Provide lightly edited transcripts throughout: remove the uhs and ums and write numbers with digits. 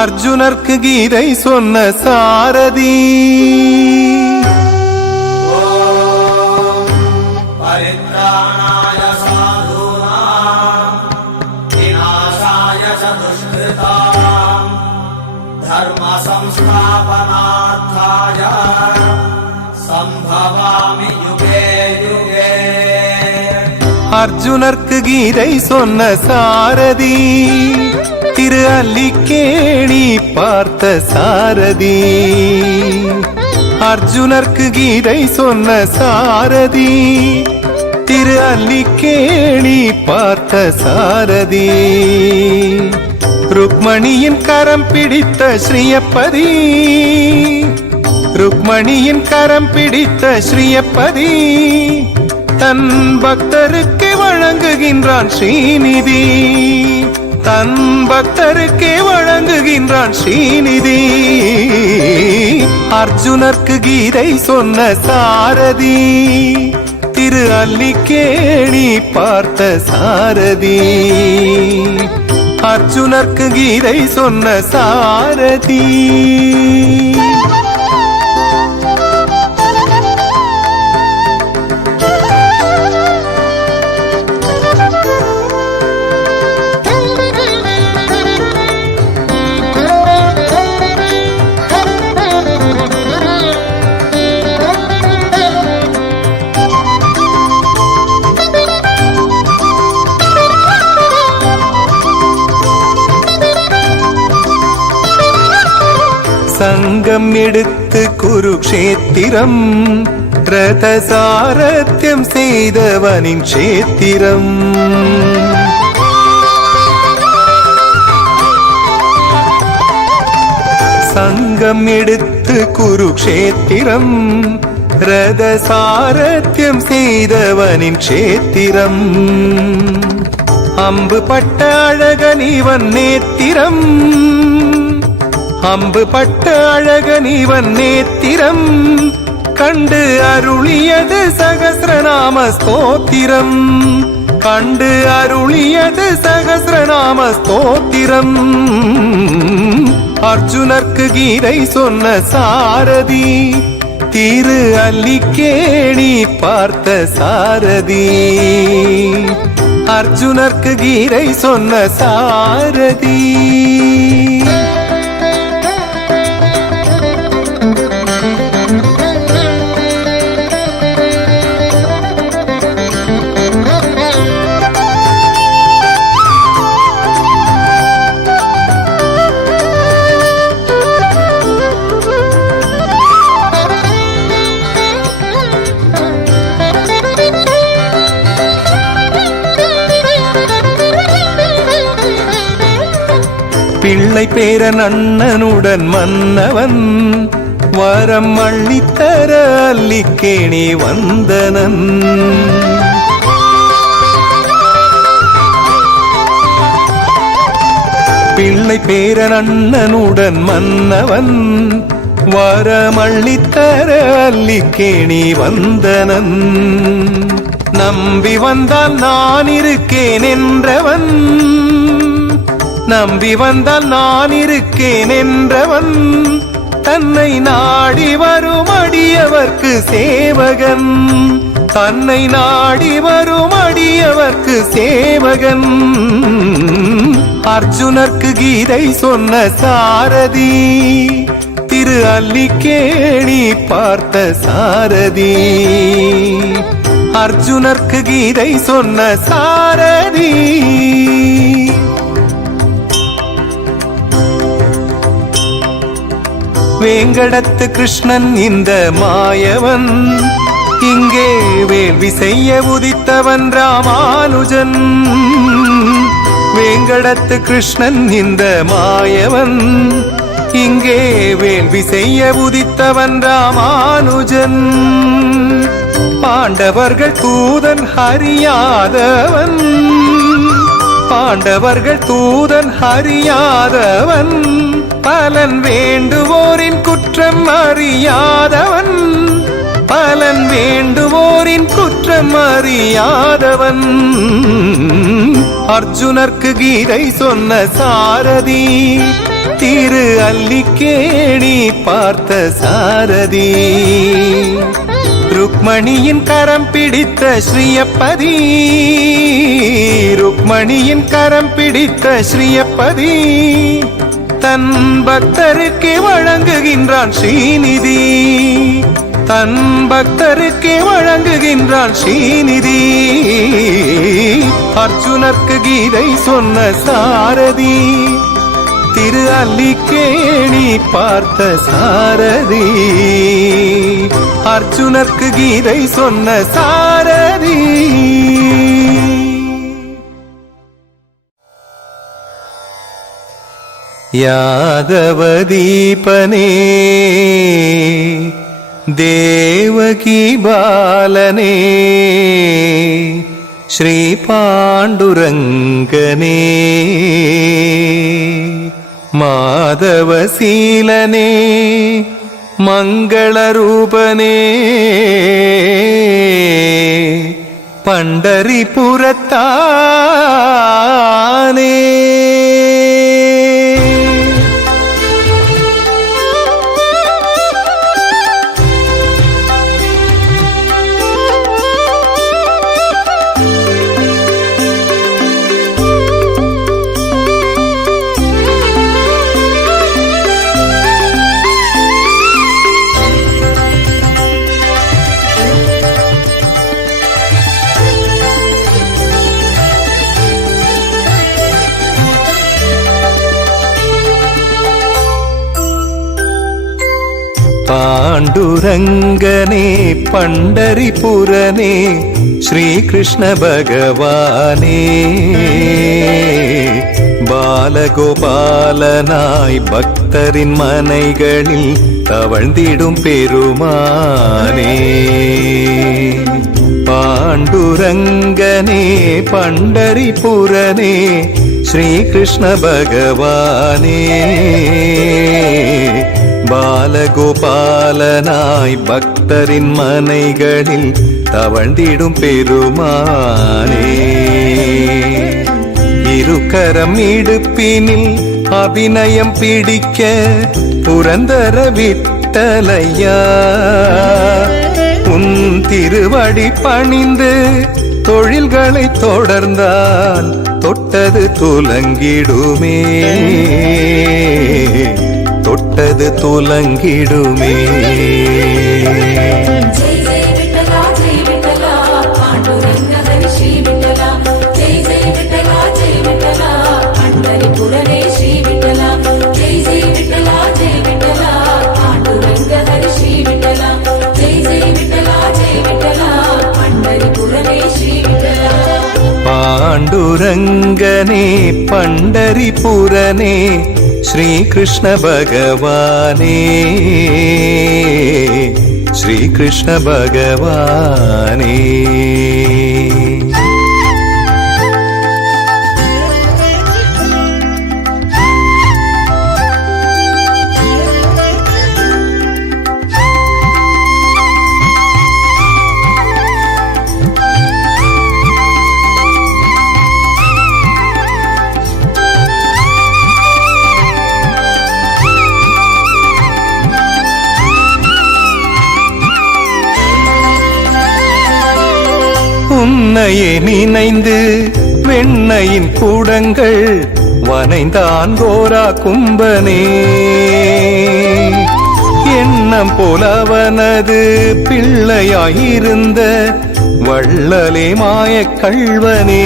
அர்ஜுனர்க்கு கீதை சொன்ன சாரதி. பரித்ராணாய சாதுனாம் விநாசாய சதுஷ்கிருதாம் தர்ம சம்ஸ்தாபனார்த்தாய சம்பவாமி UK UK. அர்ஜுனர்க்கு கீதை சொன்ன சாரதி, திரு அல்லிக்கேணி பார்த்த சாரதி. அர்ஜுனர்க்கு கீதை சொன்ன சாரதி, திரு அல்லிக்கேணி பார்த்த சாரதி. ருக்மணியின் கரம் பிடித்த ஸ்ரீயப்பதி, ருக்மணியின் கரம் பிடித்த ஸ்ரீயப்பதி. தன் பக்தருக்கு வழங்குகின்றான் ஸ்ரீநிதி, தன் பக்தருக்கே வழங்குகின்றான் ஸ்ரீநிதி. அர்ஜுனர்க்கு கீதை சொன்ன சாரதி, திரு அல்லிக்கேணி பார்த்த சாரதி. அர்ஜுனர்க்கு கீதை சொன்ன சாரதி. சங்கம் எடுத்து குருக்ஷேத்திரம், ரத சாரத்தியம் செய்தவனின் சேத்திரம். சங்கம் எடுத்து குருக்ஷேத்திரம், ரத சாரத்தியம் செய்தவனின் சேத்திரம். அம்பு பட்ட அழகனிவன் நேத்திரம், அம்பு பட்ட அழகனிவன் நேத்திரம். கண்டு அருளியது சகஸ்ரநாம ஸ்தோத்திரம், கண்டு அருளியது சகஸ்ரநாம ஸ்தோத்திரம். அர்ஜுனர்க்கு கீதை சொன்ன சாரதி, திரு அல்லிக்கேணி பார்த்த சாரதி. அர்ஜுனர்க்கு கீதை சொன்ன சாரதி. பிள்ளை பேரன் அண்ணனுடன் மன்னவன், வரம் அள்ளித்தர அல்லிக்கேணி வந்தனன். பிள்ளை பேரன் அண்ணனுடன் மன்னவன், வரம் அள்ளித்தர அல்லிக்கேணி வந்தனன். நம்பி வந்தால் நான் இருக்கேன் என்றவன், நம்பி வந்தால் நான் இருக்கேன் என்றவன். தன்னை நாடி வரும் அடியவர்க்கு சேவகன், தன்னை நாடி வரும் அடியவர்க்கு சேவகன். அர்ஜுனர்க்கு கீதை சொன்ன சாரதி, திரு அல்லிக்கேணி பார்த்த சாரதி. அர்ஜுனர்க்கு கீதை சொன்ன சாரதி. வேங்கடத்து கிருஷ்ணன் இந்த மாயவன், இங்கே வேள்வி செய்ய உதித்தவன் ராமானுஜன். வேங்கடத்து கிருஷ்ணன் இந்த மாயவன், இங்கே வேள்வி செய்ய உதித்தவன் ராமானுஜன். பாண்டவர்கள் தூதன் அறியாதவன், பாண்டவர்கள் தூதன் அறியாதவன். பலன் வேண்டுவோரின் குற்றம் அறியாதவன், பலன் வேண்டுவோரின் குற்றம் அறியாதவன். அர்ஜுனர்க்கு கீதை சொன்ன சாரதி, திரு அல்லிக்கேணி பார்த்த சாரதி, ருக்மணியின் கரம் பிடித்த ஸ்ரீயப்பதி, ருக்மணியின் கரம் பிடித்த ஸ்ரீயப்பதி, தன் பக்தருக்கு வழங்குகின்றான் ஸ்ரீநிதி, தன் பக்தருக்கு வழங்குகின்றான் ஸ்ரீநிதி. அர்ஜுனர்க்கு கீதை சொன்ன சாரதி, திரு அல்லிக்கேணி பார்த்த சாரதி, அர்ஜுனர்க்கு கீதை சொன்ன சாரதி. யாதவதீபனே தேவகி பாலனே ஸ்ரீ பாண்டுரங்கனே மாதவசீலனே மங்களரூபனே பண்டரிபுரத்தானே பாண்டுரங்கனே பண்டரிபுரனே ஸ்ரீகிருஷ்ண பகவானே பாலகோபாலனாய் பக்தரின் மனைகளில் தவழ்ந்திடும் பெருமானே. பாண்டுரங்கனே பண்டரிபுரனே ஸ்ரீகிருஷ்ண பகவானே பாலகோபாலனாய் பக்தரின் மனைகளில் தவழ்ந்திடும் பெருமானே. இருகரம் இடுப்பினில் அபிநயம் பிடிக்க புரந்தர விட்டலையா, உன் திருவடி பணிந்து தொழில்களை தொடர்ந்தால் தொட்டது துலங்கிடுமே, தொட்டது துலங்கிடுமே. பாண்டுரங்கனே பண்டரிபுரனே ஸ்ரீகிருஷ்ண பகவானே ஸ்ரீகிருஷ்ண பகவானே. உன்னையே நினைந்து வெண்ணையின் கூடங்கள் வனைந்தான் கோரா கும்பனே, எண்ணம் போலவனது பிள்ளையாயிருந்த வள்ளலே மாயக் கள்வனே.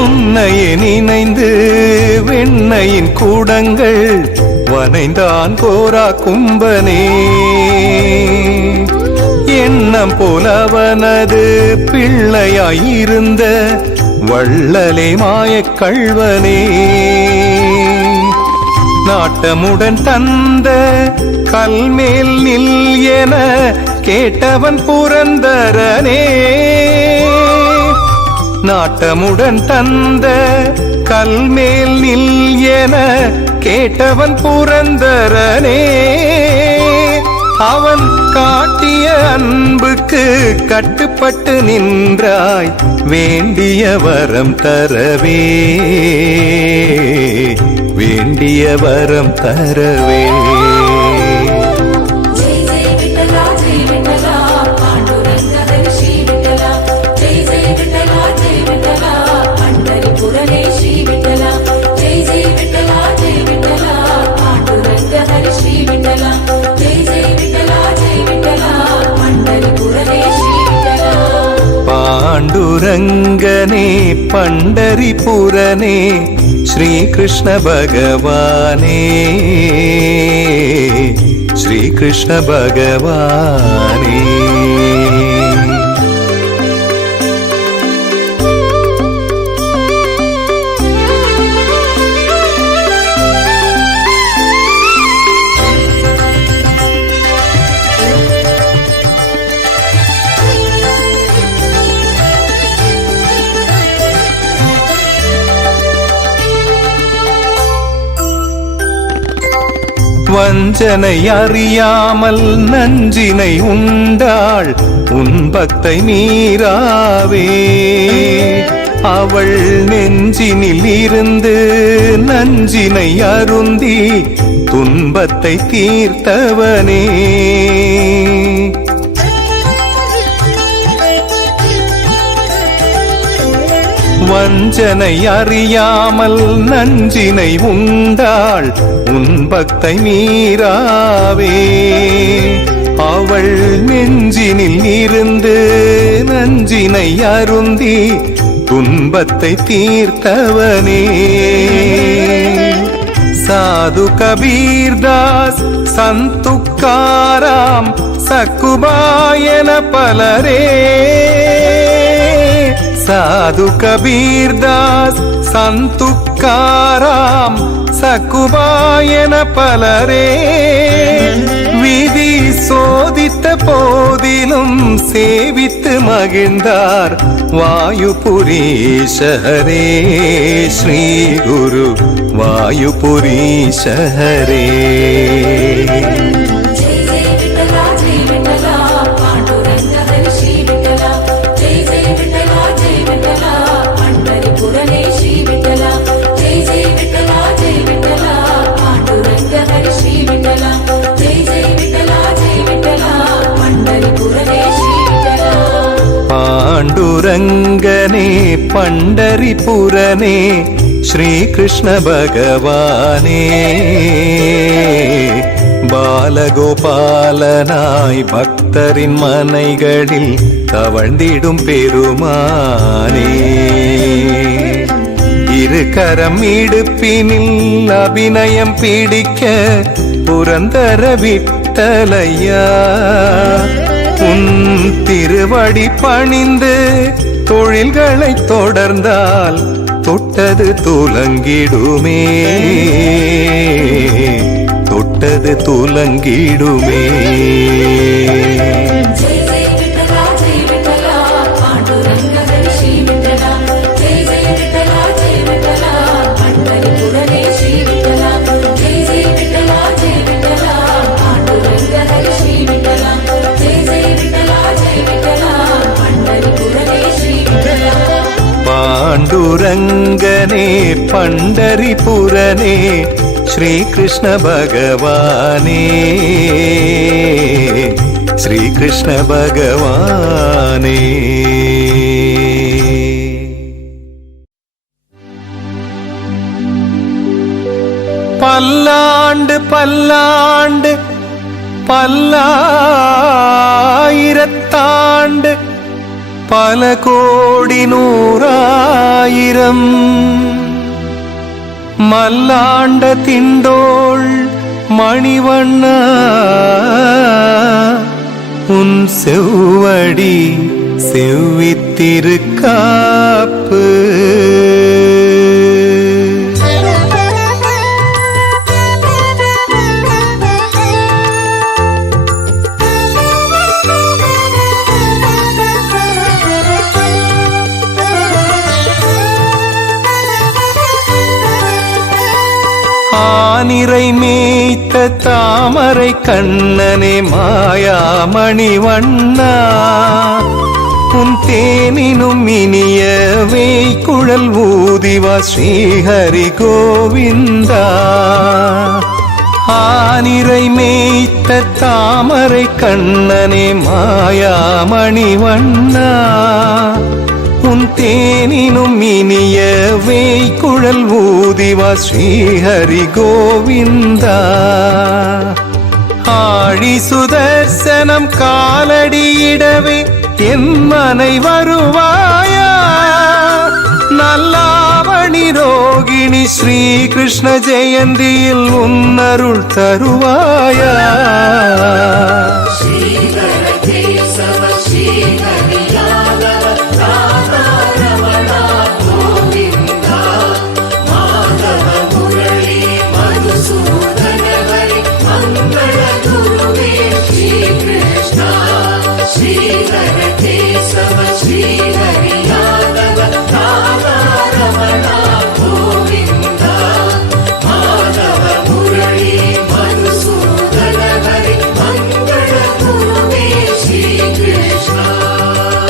உன்னையே நினைந்து வெண்ணையின் கூடங்கள் வனைந்தான் கோரா கும்பனே, எண்ணம் போலவனது பிள்ளையாயிருந்த வள்ளலே மாயக் கள்வனே. நாட்டமுடன் தந்த கல்மேல் நில் என கேட்டவன் புரந்தரனே, நாட்டமுடன் தந்த கல்மேல் நில் என கேட்டவன் புரந்தரனே. அவன் காட்டிய அன்புக்கு கட்டுப்பட்டு நின்றாய், வேண்டிய வரம் தரவே, வேண்டிய வரம் தரவே. பாண்டுரங்கனே பண்டரிபுரனே ஸ்ரீ கிருஷ்ண பகவானே, ஸ்ரீ கிருஷ்ண பகவானே. வஞ்சனை அறியாமல் நஞ்சினை உண்டாள் உன் பக்தை மீராவே, அவள் நெஞ்சினில் இருந்து நஞ்சினை அருந்தி துன்பத்தை தீர்த்தவனே. வஞ்சனை அறியாமல் நஞ்சினை உண்டாள் உன் பக்தை மீராவே, அவள் நெஞ்சினில் இருந்து நஞ்சினை அருந்தி துன்பத்தை தீர்த்தவனே. சாது கபீர்தாஸ் சந்துக்காராம் சக்குபாயன பலரே, சாது கபீர்தாஸ் சந்துக்காராம் சக்குபாயன பலரே. விதி சோதித்த போதிலும் சேவித்து மகிழ்ந்தார் வாயுபுரீஷரே, ஸ்ரீ குரு வாயுபுரீஷரே. பாண்டுரங்கனே பண்டரிபுரனே ஸ்ரீ கிருஷ்ண பகவானே, பாலகோபாலனாய் பக்தரின் மனைகளில் தவழ்ந்திடும் பெருமானே. இரு கரம் இடுப்பினில் அபிநயம் பிடிக்க புரந்தர விட்டலையா, உன் திருவடி பணிந்து தொழில்களை தொடர்ந்தால் தொட்டது துலங்கிடுமே, தொட்டது துலங்கிடுமே. பாண்டுரங்கனே பண்டரிபுரனே ஸ்ரீ கிருஷ்ண பகவானே, ஸ்ரீ கிருஷ்ண பகவானே. பல்லாண்டு பல்லாண்டு பல்லாயிரத்தாண்டு பல கோடி நூறாயிரம் மல்லாண்ட திண்டோள் மணிவண்ணா, உன் செவ்வடி செவ்வித்திருக்காப்பு. ஆனிரை மேய்த்த தாமரை கண்ணனே மாயாமணி வண்ணா உன் தேனினும் இனிய வேய்க்குழல் ஊதிவா ஸ்ரீஹரி கோவிந்தா. ஆனிரை மேய்த்த தாமரை கண்ணனே மாயாமணி வண்ணா உன் தேனினும் இனிய வேய்க்குழல் ஊதிவா ஸ்ரீஹரி கோவிந்தா. ஆழி சுதர்சனம் காலடியிடவே என் மனை வருவாயா, நல்லாவணி ரோகிணி ஸ்ரீ கிருஷ்ண ஜெயந்தியில் உன்னருள் தருவாயா.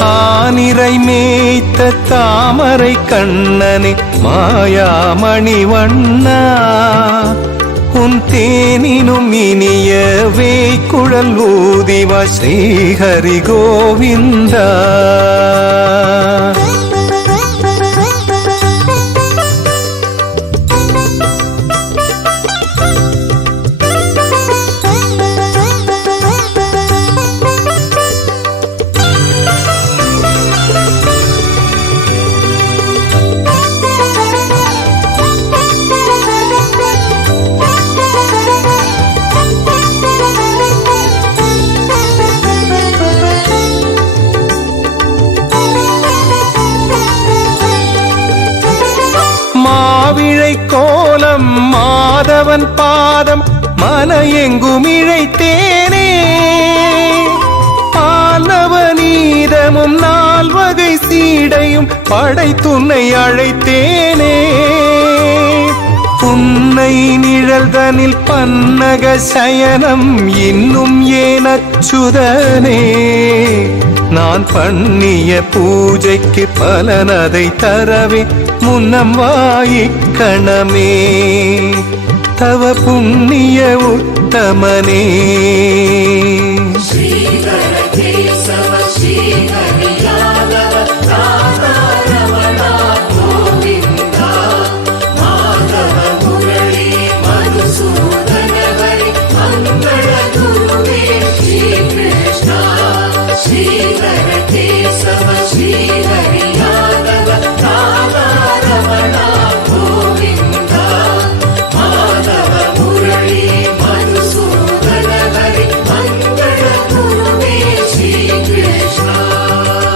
ஆனிரை மேய்த்த தாமரை கண்ணனே மாயாமணி வண்ணா உன் தேனினும் இனிய வேய்க்குழல் ஊதிவா ஸ்ரீஹரி கோவிந்தா. மாவிழை கோலம் மாதவன் பாதம் மன எங்கும் இழைத்தேனே, பாலவநீதமும் 4 வகை சீடையும் படைத்துன்னை அழைத்தேனே. புன்னை நிழல்தனில் பன்னக சயனம் இன்னும் ஏனச்சுதனே, நான் பண்ணிய பூஜைக்கு பலனதை தரவே முன்னம் வாயிக்கணமே. தவ புண்ணிய உத்தமனே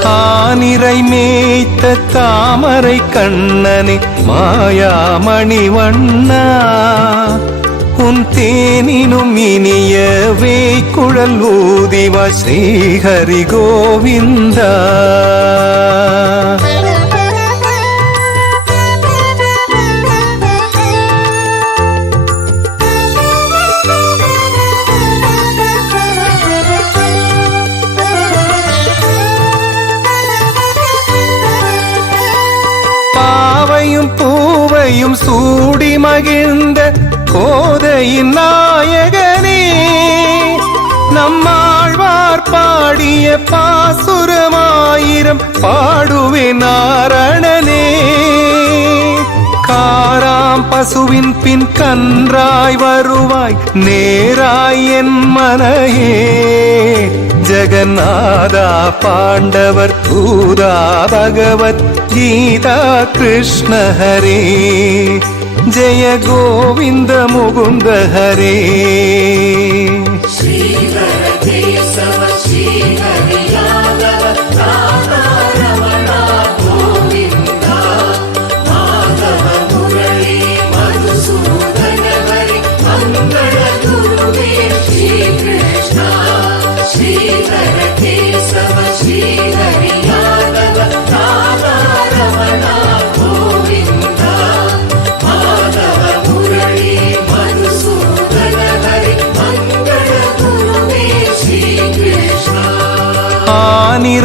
ஆனிரை மேய்த்த தாமரை கண்ணனே மாயாமணி வண்ணா உன் தேனினும் இனிய வேய்க்குழல் ஊதிவா ஸ்ரீஹரி கோவிந்தா. பாவையும் பூவையும் சூடி மகிழ்ந்த கோதையின் நாயகனே, நம்மாழ்வார் பாடிய பாசுரமாயிரம் பாடுவே நாரணனே. காராம் பசுவின் பின் கன்றாய் வருவாய் நேராய் என் மனையே, ஜெகநாதா பாண்டவர் தூதா பகவத் கீதா கிருஷ்ண ஹரே, ஜெய கோவிந்த முகுந்த ஹரே. Rama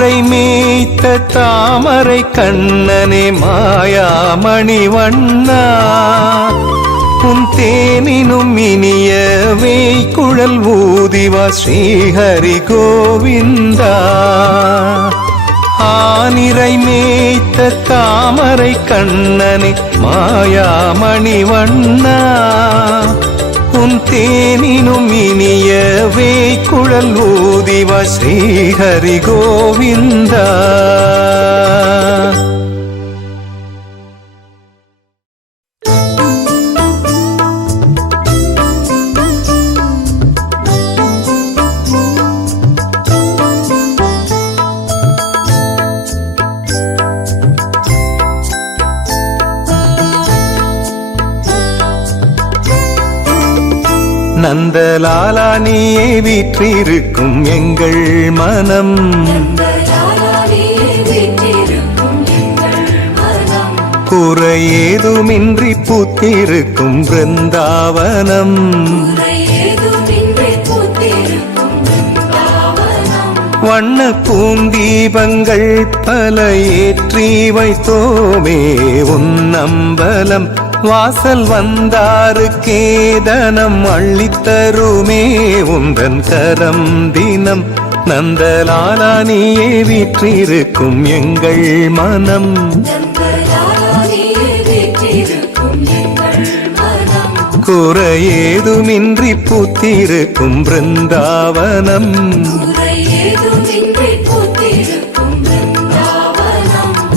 ஆனிரை மேய்த்த தாமரை கண்ணனே மாயாமணி வண்ணா உன் தேனினும் இனிய வேய்க்குழல் ஊதிவா ஸ்ரீஹரி கோவிந்தா ஆனிரை மேய்த்த தாமரை கண்ணனே மாயாமணி வண்ணா உன் தேனினும் இனிய வேய்க்குழல் ஊதிவா ஸ்ரீஹரி கோவிந்தா நந்தலாலா நீயே வீற்றிருக்கும் எங்கள் மனம் குறையேதுமின்றி பூத்திருக்கும் பிருந்தாவனம் வண்ண பூந்தீபங்கள் பல ஏற்றி வைத்தோமே உன்னம்பலம் வாசல் வந்தாருக்கேதனம் அள்ளித்தருமே உந்தன் கரம் தினம் நந்தலாலா நீயே வீற்றிருக்கும் எங்கள் மனம் குறையேதுமின்றி பூத்திருக்கும் பிருந்தாவனம்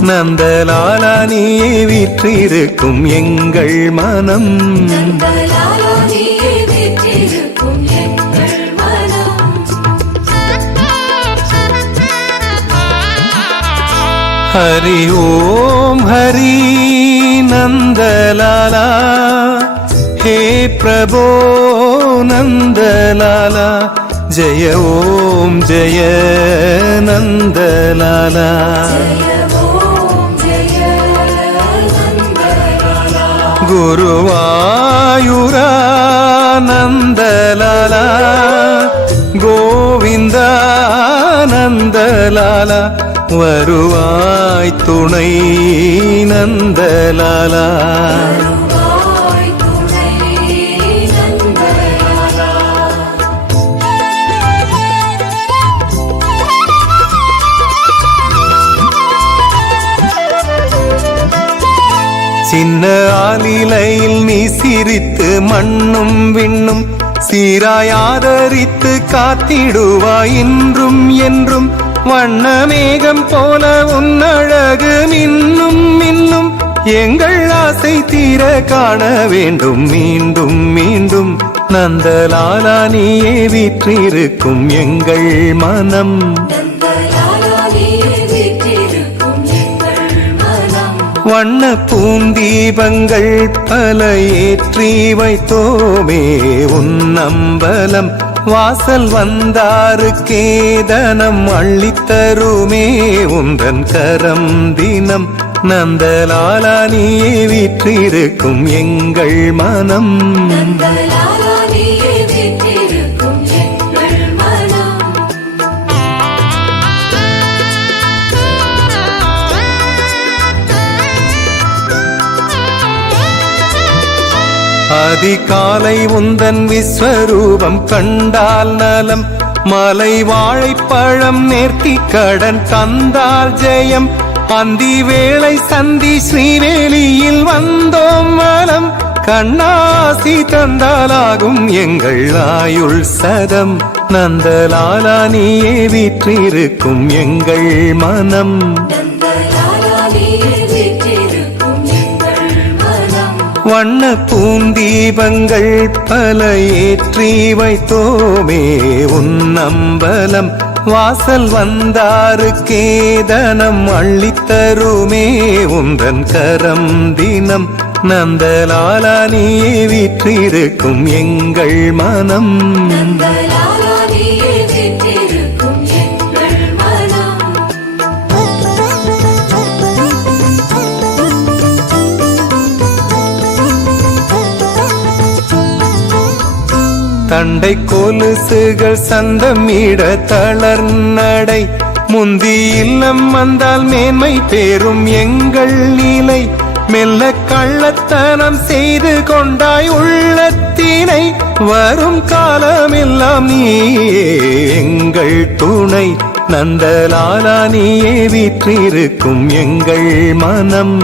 நந்தலாலா நீயே வீற்றிருக்கும் எங்கள் மனம் ஹரி ஓம் ஹரி நந்தலாலா हे प्रभो नंदलाला जय ओम जय नंदलाला गुरुवायूरा नंदलाला गोविंदा नंदलाला வருவாய் துணை நந்தலாலா சின்ன ஆலிலையில் நீ சிரித்து மண்ணும் விண்ணும் சீராய் ஆதரித்து காத்திடுவாய் இன்றும் என்றும் வண்ண மேகம் போல உன்னழகு மின்னும் மின்னும் எங்கள் ஆசை தீர காண வேண்டும் மீண்டும் மீண்டும் நந்தலாலா நீயே வீற்றிருக்கும் எங்கள் மனம் வண்ண பூந்தீபங்கள் பல ஏற்றி வைத்தோமே உன்னம்பலம் வாசல் வந்தாருக்கேதனம் அள்ளித்தருமே உந்தன் கரம் தினம் நந்தலாலா நீயே வீற்றிருக்கும் எங்கள் மனம் அதிகாலை உந்தன் விஸ்வரூபம் கண்டால் நலம் மலை வாழைப்பழம் நேர்த்தி கடன் தந்தால் ஜெயம் அந்தி வேளை சந்தி ஸ்ரீவேலியில் வந்தோம் மலம் கண்ணாசி தந்தாலாகும் எங்கள் ஆயுள் சதம் நந்தலாலா நீயே வீற்றிருக்கும் எங்கள் மனம் வண்ண பூந்தீபங்கள் பல ஏற்றி வைத்தோமே உன்னம்பலம் வாசல் வந்தாருக்கேதனம் அள்ளித்தருமே உந்தன் கரம் தினம் நந்தலாலா நீயே வீற்றிருக்கும் எங்கள் மனம் தண்டை கொலுசுகள் சந்தமிட தளர்நடை முந்தி இல்லம் வந்தால் மேன்மை பேரும் எங்கள் நிலை மெல்ல கள்ளத்தனம் செய்து கொண்டாய் உள்ளத்தினை வரும் காலமெல்லாம் நீயே எங்கள் துணை நந்தலாலா நீயே வீற்றிருக்கும் எங்கள் மனம்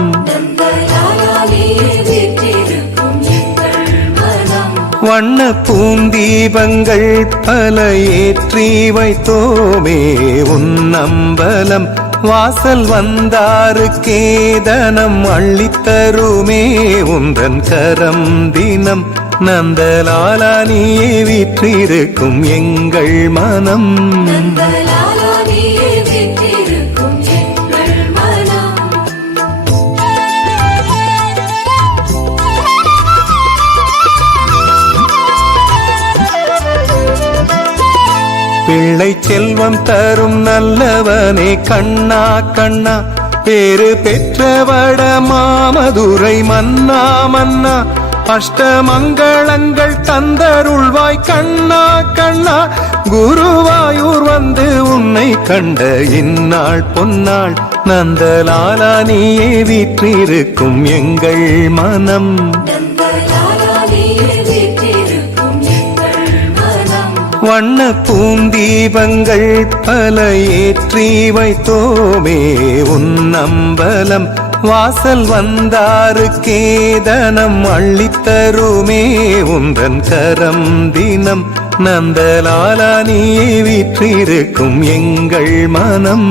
வண்ண பூந்தீபங்கள் பல ஏற்றி வைத்தோமே உன்னம்பலம் வாசல் வந்தாருக்கேதனம் அள்ளித்தருமே உந்தன் கரம் தினம் நந்தலாலா நீயே வீற்றிருக்கும் எங்கள் மனம் பிள்ளை செல்வம் தரும் நல்லவனே கண்ணா கண்ணா பேரு பெற்றவட மாமதுரை மன்னா மன்னா அஷ்டமங்களங்கள் தந்தருள்வாய் கண்ணா கண்ணா குருவாயூர் வந்து உன்னை கண்ட இந்நாள் பொன்னாள் நந்தலாலா நீயே வீற்றிருக்கும் எங்கள் மனம் வண்ண பூந்தீபங்கள் பல ஏற்றி வைத்தோமே உன்னம்பலம் வாசல் வந்தாருக்கேதனம் அள்ளித்தருமே உந்தன் கரம் தினம் நந்தலாலா நீயே வீற்றிருக்கும் எங்கள் மனம்